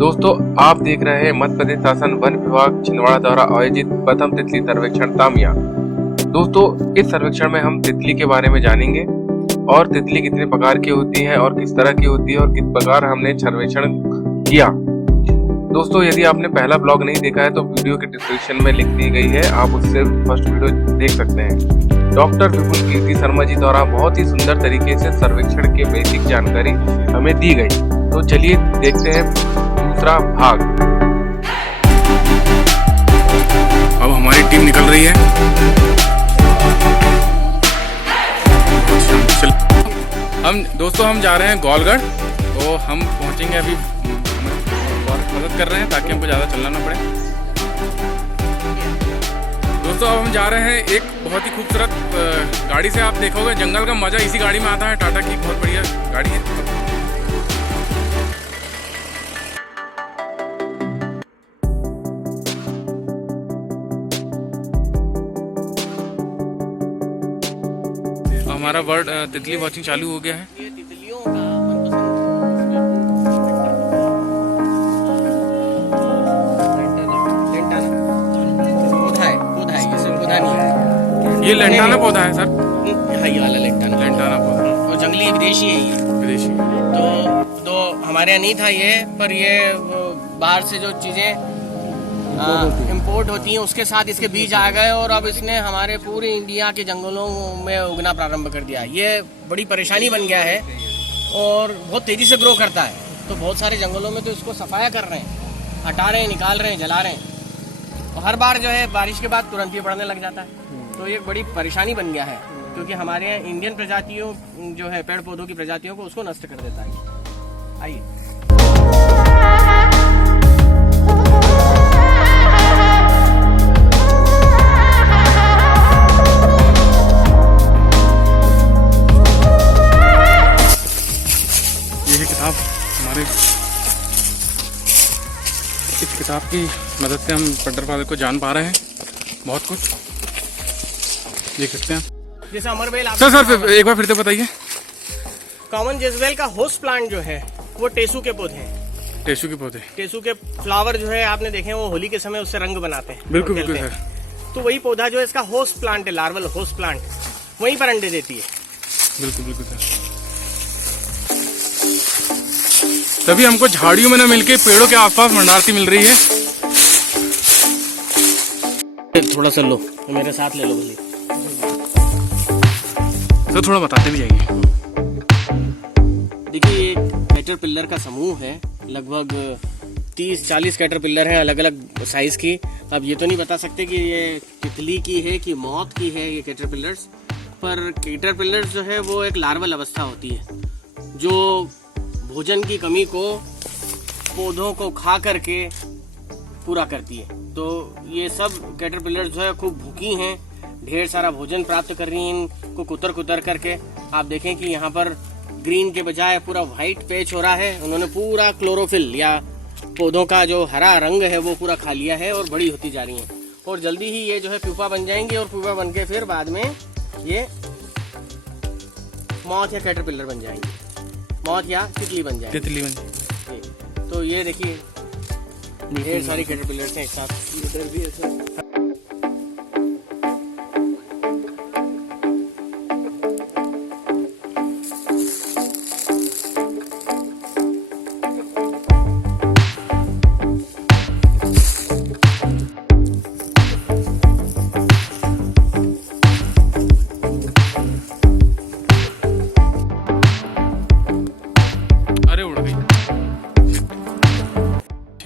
दोस्तों, आप देख रहे हैं मध्य प्रदेश शासन वन विभाग छिंदवाड़ा द्वारा आयोजित प्रथम तितली सर्वेक्षण तामिया। दोस्तों, इस सर्वेक्षण में हम तितली के बारे में जानेंगे और तितली कितने प्रकार की होती है और किस तरह की होती है और किस प्रकार हमने सर्वेक्षण किया। दोस्तों, यदि आपने पहला ब्लॉग नहीं देखा है तो वीडियो के डिस्क्रिप्शन में लिंक दी गई है, आप उससे फर्स्ट वीडियो देख सकते हैं। डॉक्टर विपुल कीर्ति शर्मा जी द्वारा बहुत ही सुंदर तरीके से सर्वेक्षण के बेसिक जानकारी हमें दी गई। तो चलिए देखते हैं दूसरा भाग। अब हमारी टीम निकल रही है। हम जा रहे हैं गोलगढ़, तो हम पहुंचेंगे अभी। मदद कर रहे हैं ताकि हमको ज़्यादा चलना ना पड़े। दोस्तों, अब हम जा रहे हैं एक बहुत ही खूबसूरत गाड़ी से। आप देखोगे जंगल का मज़ा इसी गाड़ी में आता है। टाटा की बहुत बढ़िया गाड़ी है। हमारा बर्ड तितली वॉचिंग चालू हो गया है। ये लेंटाना पौधा है सर। ये वाला लेंटाना पौधा वो जंगली विदेशी है। ये विदेशी तो हमारे यहाँ नहीं था ये, पर ये बाहर से जो चीजें इम्पोर्ट होती हैं उसके साथ इसके बीज आ गए और अब इसने हमारे पूरे इंडिया के जंगलों में उगना प्रारंभ कर दिया। ये बड़ी परेशानी बन गया है और बहुत तेजी से ग्रो करता है। तो बहुत सारे जंगलों में तो इसको सफाया कर रहे हैं, हटा रहे हैं, निकाल रहे हैं, जला रहे हैं। और हर बार जो है बारिश के बाद तुरंत ही बढ़ने लग जाता है। तो ये बड़ी परेशानी बन गया है, क्योंकि हमारे यहाँ इंडियन प्रजातियों जो है पेड़ पौधों की प्रजातियों को उसको नष्ट कर देता है। आइए, ये किताब हमारे, इस किताब की मदद से हम पड्डर फादर को जान पा रहे हैं बहुत कुछ। देख सकते हैं जैसे अमरबेल। सर एक बार फिर से बताइए। कॉमन जेजवेल का होस्ट प्लांट जो है वो टेसू के पौधे हैं। टेसू के पौधे, टेसू के फ्लावर जो है आपने देखे, वो होली के समय उससे रंग बनाते हैं। बिल्कुल बिल्कुल सर। तो वही पौधा जो है इसका होस्ट प्लांट है, लार्वल होस्ट प्लांट, वहीं पर अंडे देती है। बिल्कुल बिल्कुल सर। तभी हमको झाड़ियों में न मिलके पेड़ों के आसपास मंडारती मिल रही है। थोड़ा सा लो, मेरे साथ ले लो भले। तो थोड़ा बताते भी जाइए। देखिए, एक कैटरपिलर का समूह है, लगभग 30-40 कैटरपिलर हैं अलग अलग साइज की। अब ये तो नहीं बता सकते कि ये तितली की है कि मौत की है ये कैटरपिलर्स, पर कैटरपिलर्स जो है वो एक लार्वल अवस्था होती है जो भोजन की कमी को पौधों को खा करके पूरा करती है। तो ये सब कैटरपिलर्स जो है खूब भूखी हैं, ढेर सारा भोजन प्राप्त कर रही हैं इनको कुतर कुतर करके। आप देखें कि यहाँ पर ग्रीन के बजाय पूरा व्हाइट पैच हो रहा है। उन्होंने पूरा क्लोरोफिल या पौधों का जो हरा रंग है वो पूरा खा लिया है और बड़ी होती जा रही हैं। और जल्दी ही ये जो है प्यूपा बन जाएंगे और प्यूपा बन के फिर बाद में ये मॉथ या कैटरपिलर बन जाएंगे, मॉथ या तितली बन जाएंगे। तो ये देखिए ढेर सारी कैटरपिलर्स हैं एक साथ। इधर भी है।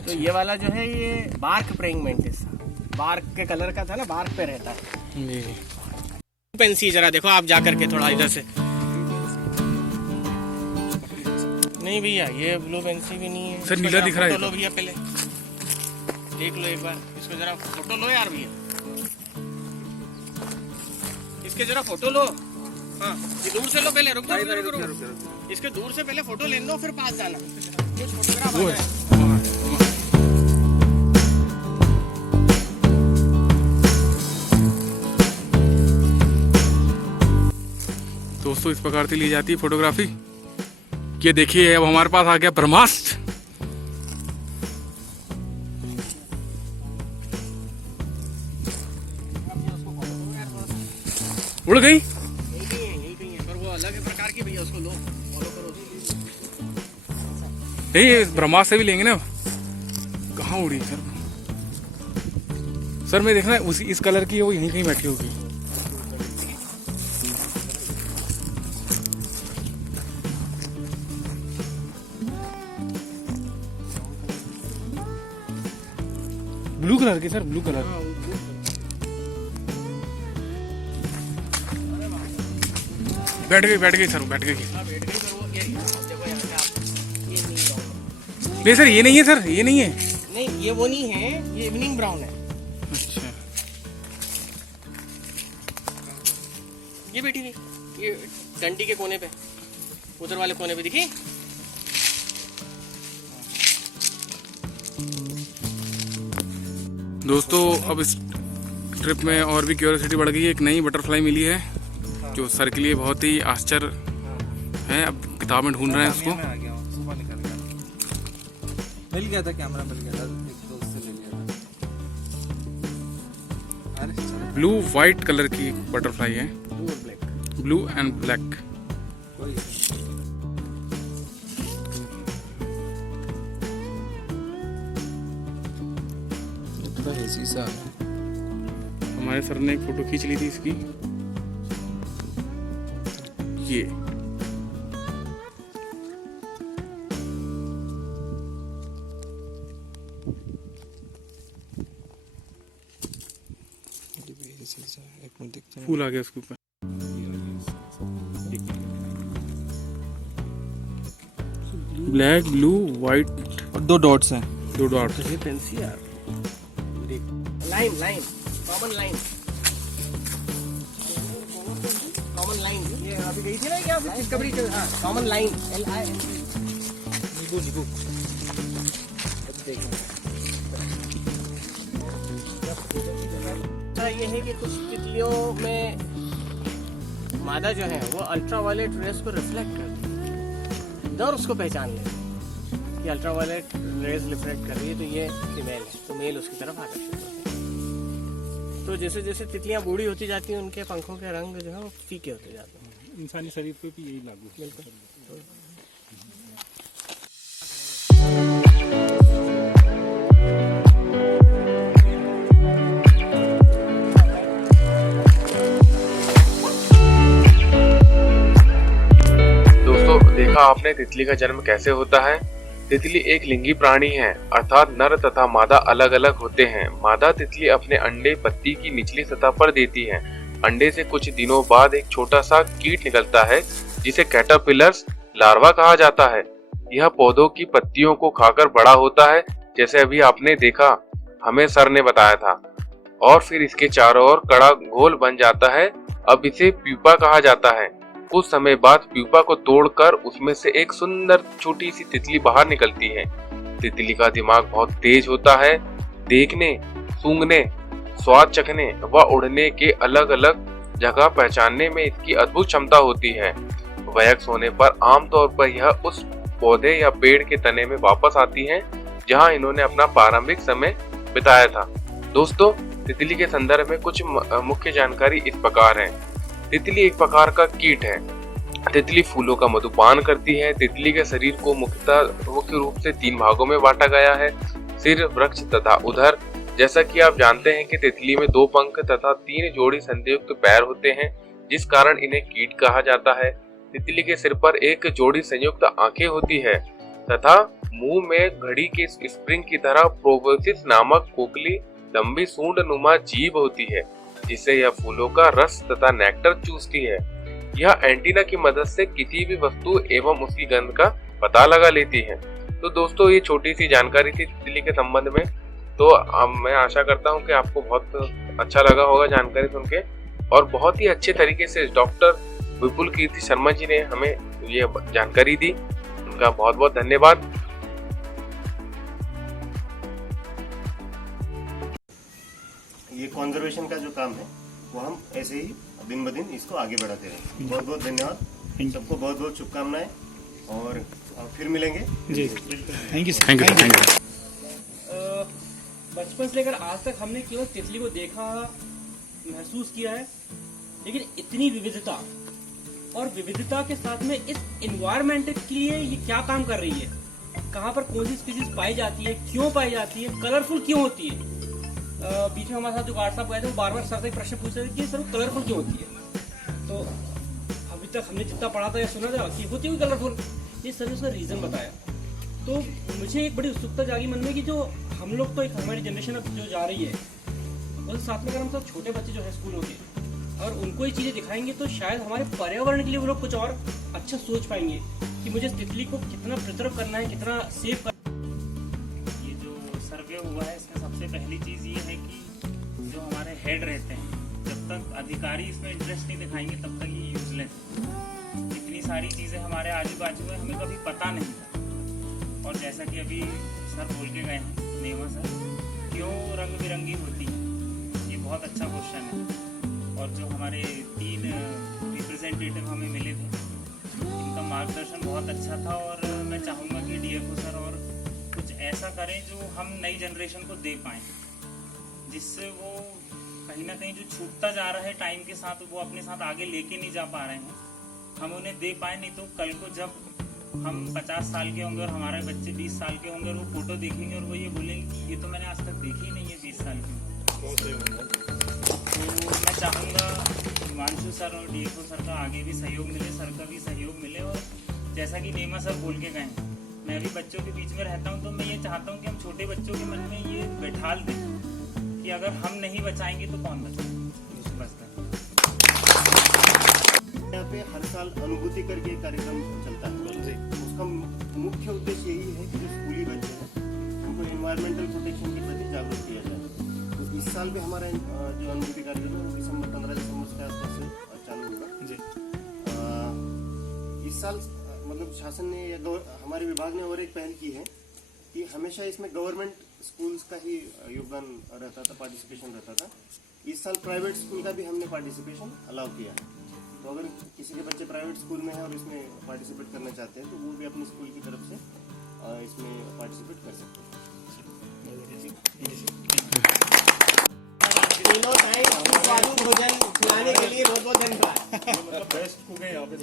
तो ये वाला जो है ये बार्क प्रेइंग मेंटिस, बार्क के कलर का था ना, बार्क पे रहता है। पेंसी जरा देखो आप जा करके थोड़ा इधर से। नहीं भैया, ये ब्लू पेंसी भी नहीं है सर, नीला दिख रहा है। फोटो लो भैया, पहले देख लो एक बार, इसको जरा फोटो लो यार भैया, इसके जरा फोटो लो। हाँ, ये दूर से लो पहले। रुक जाओ, इसके दूर से पहले फोटो ले लो, फिर पास जाना। कुछ फोटोग्राफ आ जाए। दोस्तों, इस प्रकार से ली जाती है फोटोग्राफी। ये देखिए, अब हमारे पास आ गया ब्रह्मास्त्र। उड़ गई? यही कहीं है, पर वो अलग है प्रकार की भैया, उसको लो फॉलो करो। यही ब्रह्मास्त्र भी लेंगे ना। कहाँ उड़ी सर? सर मैं देखना उसी इस कलर की है, वो यहीं कहीं बैठी होगी। ब्लू कलर की सर, ब्लू कलर। बैठ गई सर, बैठ गई। नहीं सर, ये नहीं है सर, ये नहीं है। नहीं ये वो नहीं है, ये इवनिंग ब्राउन है। अच्छा, ये बैठी थी, ये डंडी के कोने पे, उधर वाले कोने पे दिखी। दोस्तों अब इस ट्रिप में और भी क्यूरियोसिटी बढ़ गई है। एक नई बटरफ्लाई मिली है जो सर के लिए बहुत ही आश्चर्य है। अब किताब में ढूंढ रहे हैं उसको। मिल गया था, कैमरा मिल गया था, एक दोस्त से ले लिया था। ब्लू वाइट कलर की बटरफ्लाई है, ब्लू एंड ब्लैक। शीशा हमारे सर ने एक फोटो खींच ली थी इसकी। ये एक मिनट दिखता है। फूल आ गया उसके ऊपर। ब्लैक, ब्लू, वाइट और 2 डॉट्स हैं। 2 डॉट। ये फैंसी यार, line line, common line, common line. ये अभी गई थी ना क्या डिस्कवरी? हाँ, कॉमन लाइन, LIN। नींबू ये है कि कुछ तितलियों में मादा जो है वो अल्ट्रावायलेट रेस को रिफ्लेक्ट करती है, और उसको पहचान लेती है कि अल्ट्रावायलेट रेस रिफ्लेक्ट कर रही है, तो ये फीमेल है, तो मेल उसकी तरफ आकर्षित होते हैं। तो जैसे जैसे तितलियां बूढ़ी होती जाती हैं, उनके पंखों के रंग जो है वो फीके होते जाते हैं। इंसानी शरीर पे भी यही लागू है। बिल्कुल। देखा आपने तितली का जन्म कैसे होता है। तितली एक लिंगी प्राणी है, अर्थात नर तथा मादा अलग अलग होते हैं। मादा तितली अपने अंडे पत्ती की निचली सतह पर देती है। अंडे से कुछ दिनों बाद एक छोटा सा कीट निकलता है जिसे कैटरपिलर्स लार्वा कहा जाता है। यह पौधों की पत्तियों को खाकर बड़ा होता है, जैसे अभी आपने देखा, हमें सर ने बताया था, और फिर इसके चारों ओर कड़ा घोल बन जाता है। अब इसे प्यूपा कहा जाता है। कुछ समय बाद प्यूपा को तोड़कर उसमें से एक सुंदर छोटी सी तितली बाहर निकलती है। तितली का दिमाग बहुत तेज होता है। देखने, सूंघने, स्वाद चखने व उड़ने के अलग अलग जगह पहचानने में इसकी अद्भुत क्षमता होती है। वयस्क होने पर आमतौर पर यह उस पौधे या पेड़ के तने में वापस आती हैं जहां इन्होंने अपना प्रारंभिक समय बिताया था। दोस्तों, तितली के संदर्भ में कुछ मुख्य जानकारी इस प्रकार है। तितली एक प्रकार का कीट है। तितली फूलों का मधुपान करती है। तितली के शरीर को मुख्य रूप से 3 भागों में बांटा गया है, सिर, वृक्ष तथा उदर। जैसा कि आप जानते हैं कि तितली में 2 पंख तथा 3 जोड़ी संधियुक्त पैर होते हैं, जिस कारण इन्हें कीट कहा जाता है। तितली के सिर पर एक जोड़ी संयुक्त आंखें होती है तथा मुंह में घड़ी के स्प्रिंग की तरह प्रोबोसिस नामक खोखली लंबी सूंड नुमा जीभ होती है, जिससे यह फूलों का रस तथा नेक्टर चूसती है। यह एंटीना की मदद से किसी भी वस्तु एवं उसकी गंध का पता लगा लेती है। तो दोस्तों, ये छोटी सी जानकारी थी तितली के संबंध में। तो अब मैं आशा करता हूँ कि आपको बहुत अच्छा लगा होगा जानकारी सुन के, और बहुत ही अच्छे तरीके से डॉक्टर विपुल कीर्ति शर्मा जी ने हमें ये जानकारी दी। उनका बहुत बहुत धन्यवाद। ये कंजर्वेशन का जो काम है वो हम ऐसे ही दिन ब दिन इसको आगे बढ़ाते रहें। बहुत बहुत धन्यवाद, सबको बहुत बहुत शुभकामनाएं, और फिर मिलेंगे जी। Thank you. Thank you. बचपन से लेकर आज तक हमने केवल तितली को देखा, महसूस किया है, लेकिन इतनी विविधता और विविधता के साथ में इस इन्वायरमेंट के लिए ये क्या काम कर रही है, कहाँ पर कौन सी स्पीसीज पाई जाती है, क्यों पाई जाती है, कलरफुल क्यों होती है। बीच में हमारे साथ जो गार्ड साहब गए थे वो बार बार सर से प्रश्न पूछ रहे थे कि सर कलरफुल क्यों होती है। तो अभी तक हमने जितना पढ़ा था या सुना था कि होती हुई कलरफुल, ये सर ने उसका रीजन बताया। तो मुझे एक बड़ी उत्सुकता जागी मन में कि जो हम लोग तो एक हमारी जनरेशन अब जो जा रही है, और साथ में अगर हम सब छोटे बच्चे जो है स्कूलों के, और उनको ये चीज़ें दिखाएंगे तो शायद हमारे पर्यावरण के लिए वो लोग कुछ और अच्छा सोच पाएंगे कि मुझे तितली को कितना प्रिजर्व करना है, कितना सेव करना। ये जो सर्वे हुआ है इसमें सबसे पहली चीज़ ये है कि जो हमारे हेड रहते हैं, जब तक अधिकारी इसमें इंटरेस्ट नहीं दिखाएंगे तब तक ये यूजलेस है। इतनी सारी चीज़ें हमारे आजू बाजू में हमें कभी पता नहीं था, और जैसा कि अभी सर बोल के गए हैं, नेमा सर, क्यों रंग बिरंगी होती है, ये बहुत अच्छा क्वेश्चन है। और जो हमारे 3 रिप्रेजेंटेटिव हमें मिले थे, इनका मार्गदर्शन बहुत अच्छा था, और मैं चाहूँगा कि डीएफओ सर और कुछ ऐसा करें जो हम नई जनरेशन को दे पाएँ, जिससे वो कहीं ना कहीं जो छूटता जा रहा है टाइम के साथ, वो अपने साथ आगे लेके नहीं जा पा रहे हैं, हम उन्हें दे पाए। नहीं तो कल को जब हम 50 साल के होंगे और हमारे बच्चे 20 साल के होंगे और वो फोटो देखेंगे और वो ये बोलेंगे कि ये तो मैंने आज तक देखी ही नहीं है 20 साल की। तो मैं चाहूँगा हिमांशु सर और डीएफओ सर का आगे भी सहयोग मिले, सर का भी सहयोग मिले। और जैसा कि नेमा सर बोल के गए हैं, मैं भी बच्चों के बीच में रहता हूँ, तो मैं ये चाहता हूँ कि हम छोटे बच्चों के मन में ये बैठाल दें कि अगर हम नहीं बचाएंगे तो कौन बचाएंगे। बस यहाँ पे हर साल अनुभूति करके एक कार्यक्रम चलता है। उसका मुख्य उद्देश्य यही है कि जो स्कूली बच्चे हैं उनको एनवायरमेंटल प्रोटेक्शन के प्रति जागरूक किया जाए। तो इस साल भी हमारा जो अनुभूति कार्यक्रम है 15 दिसंबर के आसपास से चालू होगा जी। इस साल मतलब शासन ने या हमारे विभाग ने और एक पहल की है कि हमेशा इसमें गवर्नमेंट स्कूल्स का ही योगदान रहता था, पार्टिसिपेशन रहता था। इस साल प्राइवेट स्कूल का भी हमने पार्टिसिपेशन अलाउ किया है। तो अगर किसी के बच्चे प्राइवेट स्कूल में हैं और इसमें पार्टिसिपेट करना चाहते हैं तो वो भी अपने स्कूल की तरफ से इसमें पार्टिसिपेट कर सकते हैं। तीनों टाइम स्वादिष्ट भोजन खिलाने के लिए बहुत बहुत धन्यवाद। मतलब बेस्ट कुक है यहाँ पे,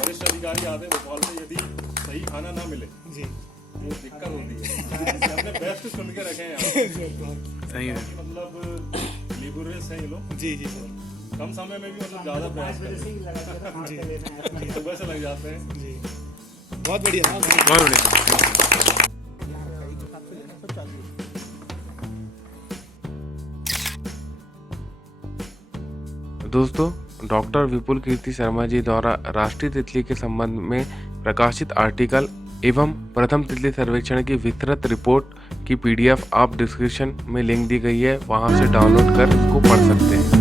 वरिष्ठ अधिकारी आते हैं भोपाल से, यदि सही खाना ना मिले जी तो दिक्कत होती है। हमने बेस्ट चुन के रखे हैं यहाँ, सही है, मतलब लेबोरियस है ये लोग जी जी सर। कम समय में भी मतलब ज़्यादा प्रयास करते हैं, सुबह से लग जाते हैं जी। बहुत बढ़िया, बहुत बढ़िया। दोस्तों, डॉक्टर विपुल कीर्ति शर्मा जी द्वारा राष्ट्रीय तितली के संबंध में प्रकाशित आर्टिकल एवं प्रथम तितली सर्वेक्षण की विस्तृत रिपोर्ट की PDF आप डिस्क्रिप्शन में लिंक दी गई है, वहां से डाउनलोड कर इसको पढ़ सकते हैं।